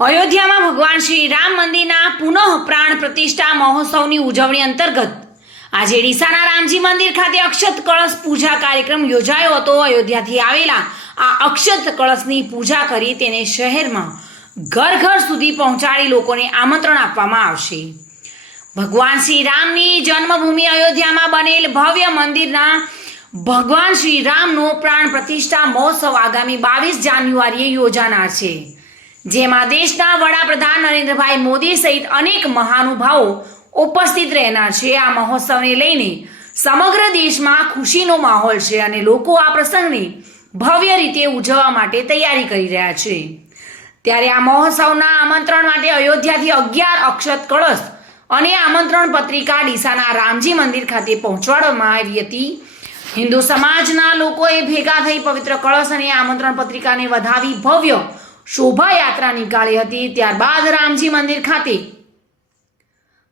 અયોધ્યામાં ભગવાન શ્રી રામ મંદિરના પુનઃ પ્રાણ પ્રતિષ્ઠા મહોત્સવની ઉજવણી અંતર્ગત આજે ડીસાના રામજી મંદિર ખાતે અક્ષત કળશ પૂજા કાર્યક્રમ યોજાયો હતો। અયોધ્યાથી આવેલા આ અક્ષત કળશની પૂજા કરી તેને શહેરમાં ઘર ઘર સુધી પહોંચાડી લોકોને આમંત્રણ આપવામાં આવશે। ભગવાન શ્રી રામની જન્મભૂમિ અયોધ્યામાં બનેલ ભવ્ય મંદિરના ભગવાન શ્રી રામનો પ્રાણ પ્રતિષ્ઠા મહોત્સવ આગામી 22 જાન્યુઆરીએ યોજાનાર છે, જેમાં દેશના વડાપ્રધાન નરેન્દ્રભાઈ મોદી સહિત અનેક મહાનુભાવો ઉપસ્થિત રહેનાર છે। આ મહોત્સવને લઈને સમગ્ર દેશમાં ખુશીનો માહોલ છે અને લોકો આ પ્રસંગને ભવ્ય રીતે ઉજવવા માટે તૈયારી કરી રહ્યા છે। ત્યારે આ મહોત્સવના આમંત્રણ માટે અયોધ્યાથી 11 અક્ષત કળશ અને આમંત્રણ પત્રિકા ડીસાના રામજી મંદિર ખાતે પહોંચાડવામાં આવી હતી। હિન્દુ સમાજના લોકોએ ભેગા થઈ પવિત્ર કળશ અને આમંત્રણ પત્રિકાને વધાવી ભવ્ય શોભાયાત્રા નીકાળી હતી। ત્યારબાદ રામજી મંદિર ખાતે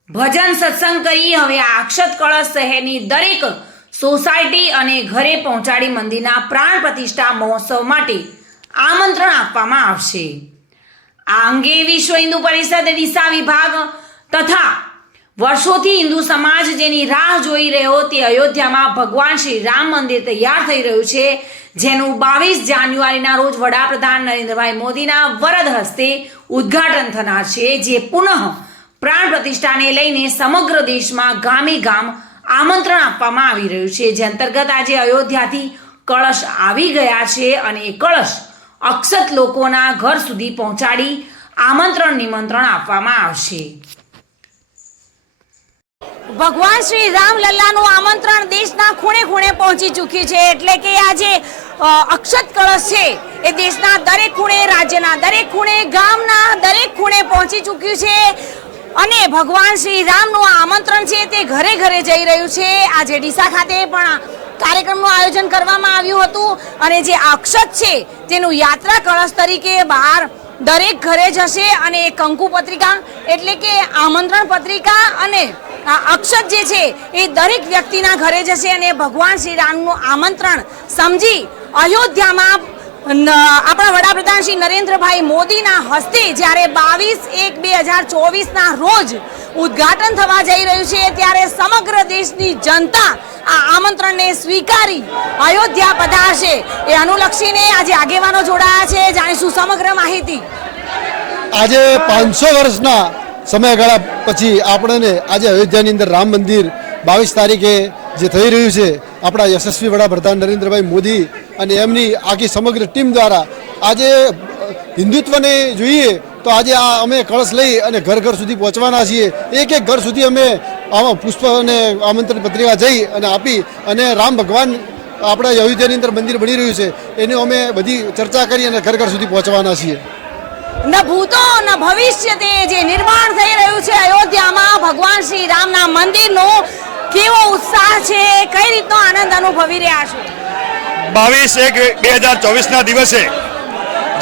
ભજન સત્સંગ કરી હવે આ અક્ષત કળશ શહેરની દરેક સોસાયટી અને ઘરે પહોંચાડી મંદિરના પ્રાણ પ્રતિષ્ઠા મહોત્સવ માટે આમંત્રણ આપવામાં આવશે। આ અંગે વિશ્વ હિન્દુ પરિષદ ડીસા વિભાગ તથા વર્ષોથી હિન્દુ સમાજ જેની રાહ જોઈ રહ્યો તે અયોધ્યામાં ભગવાન શ્રી રામ મંદિર તૈયાર થઈ રહ્યું છે, જેનું 22 જાન્યુઆરીના રોજ વડાપ્રધાન નરેન્દ્રભાઈ મોદીના વરદ હસ્તે ઉદ્ઘાટન થનાર છે, જે પુનઃ પ્રાણ પ્રતિષ્ઠાને લઈને સમગ્ર દેશમાં ગામે ગામ આમંત્રણ આપવામાં આવી રહ્યું છે, જે અંતર્ગત આજે અયોધ્યાથી કળશ આવી ગયા છે અને એ કળશ અક્ષત લોકોના ઘર સુધી પહોંચાડી આમંત્રણ નિમંત્રણ આપવામાં આવશે। ભગવાન શ્રી રામલલ્લાનું આમંત્રણ દેશના ખૂણે ખૂણે પહોંચી ચૂક્યું છે, એટલે કે આજે અક્ષત કળશ છે એ દેશના દરેક ખૂણે, રાજ્યના દરેક ખૂણે, ગામના દરેક ખૂણે પહોંચી ચૂક્યું છે અને ભગવાન શ્રી રામનું આમંત્રણ છે તે ઘરે ઘરે જઈ રહ્યું છે। આજે ડીસા ખાતે પણ કાર્યક્રમનું આયોજન કરવામાં આવ્યું હતું અને જે અક્ષત છે તેનું યાત્રા કળશ તરીકે બહાર દરેક ઘરે જશે અને કંકુ પત્રિકા એટલે કે આમંત્રણ પત્રિકા અને આ અક્ષત જે છે એ દરેક વ્યક્તિના ઘરે જશે અને ભગવાન શ્રી રામનું આમંત્રણ સમજી અયોધ્યામાં આપણા વડાપ્રધાન શ્રી નરેન્દ્રભાઈ મોદીના હસ્તે જ્યારે 22/1/2024ના રોજ ઉદ્ઘાટન થવા જઈ રહ્યું છે, ત્યારે સમગ્ર દેશની જનતા આ આમંત્રણને સ્વીકારી અયોધ્યા પધારશે। એ અનુલક્ષીને આજે આગેવાનો જોડાયા છે, જાણીશું સમગ્ર માહિતી। આજે 500 વર્ષના સમયગાળા પછી આપણને આજે અયોધ્યાની અંદર રામ મંદિર 22 તારીખે જે થઈ રહ્યું છે, આપણા યશસ્વી વડાપ્રધાન નરેન્દ્રભાઈ મોદી અને એમની આખી સમગ્ર ટીમ દ્વારા આજે હિન્દુત્વને જોઈએ તો આજે આ અમે કળશ લઈ અને ઘર ઘર સુધી પહોંચવાના છીએ। એક એક ઘર સુધી અમે આમાં પુષ્પ અને આમંત્રણ પત્રિકા જઈ અને આપી અને રામ ભગવાન આપણા અયોધ્યાની અંદર મંદિર બની રહ્યું છે એની અમે બધી ચર્ચા કરી અને ઘર ઘર સુધી પહોંચવાના છીએ। ન ભૂતો ન ભવિષ્ય તે જે નિર્માણ થઈ રહ્યું છે અયોધ્યામાં ભગવાન શ્રી રામના મંદિરનો કેવો ઉત્સાહ છે, કઈ રીતનો આનંદ અનુભવી રહ્યા છો? 22/1/2024ના દિવસે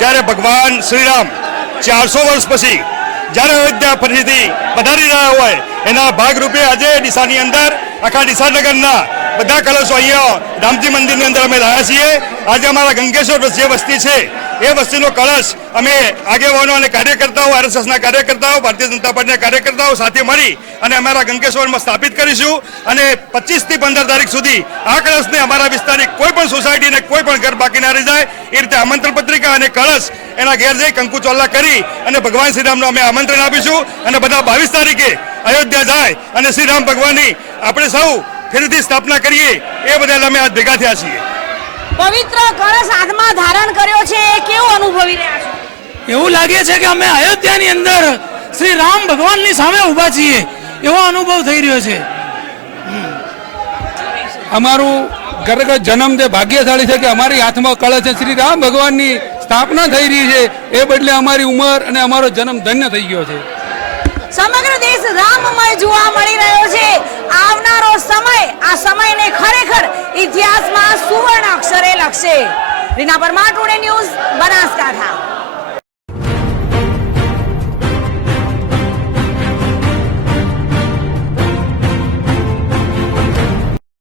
જ્યારે ભગવાન શ્રીરામ 400 વર્ષ પછી જ્યારે અયોધ્યા ફરીથી પધારી રહ્યા હોય એના ભાગરૂપે આજે ડીસાની અંદર આખા ડીસા નગરના બધા કળશો અહીંયા રામજી મંદિરની અંદર અમે રહ્યા છીએ। આજે અમારા ગંગેશ્વર જે વસ્તી છે એ વસ્તીનો કળશ અમે આગેવાનો અને કાર્યકર્તાઓ, આરએસએસના કાર્યકર્તાઓ, ભારતીય જનતા પાર્ટીના કાર્યકર્તાઓ સાથે મળી અને અમારા ગંગેશ્વરમાં સ્થાપિત કરીશું અને 25 થી 15 તારીખ સુધી આ કળશને અમારા વિસ્તારની કોઈ પણ સોસાયટીને કોઈ પણ ઘર બાકી ના રહી જાય એ રીતે આમંત્રણ પત્રિકા અને કળશ એના ઘેર જઈ કંકુ ચોલ્લા કરી અને ભગવાન શ્રીરામનું અમે આમંત્રણ આપીશું અને બધા 22 તારીખે અયોધ્યા જાય અને શ્રીરામ ભગવાનની આપણે સૌ ફરીથી સ્થાપના કરીએ એ બધા અમે આજ ભેગા થયા છીએ। પવિત્ર કળશ હાથમાં ધારણ કર્યો છે, કેવું અનુભવી રહ્યા છો? એવું લાગે છે કે અમે અયોધ્યાની અંદર શ્રી રામ ભગવાનની સામે ઊભા છીએ એવો અનુભવ થઈ રહ્યો છે। અમારું ઘર ઘર જન્મ તે ભાગ્યશાળી છે કે અમારી હાથમાં કળશ છે, શ્રી રામ ભગવાનની સ્થાપના થઈ રહી છે, એ બદલે અમારી ઉંમર અને અમારો જન્મ ધન્ય થઈ ગયો છે। સમગ્ર દેશ રામમય જોવા મળી રહ્યો છે। આવનારો સમય આ સમયને ખરેખર ઇતિહાસમાં સુવર્ણ અક્ષરે લખશે। Reena Parmar, today news, Banaskantha.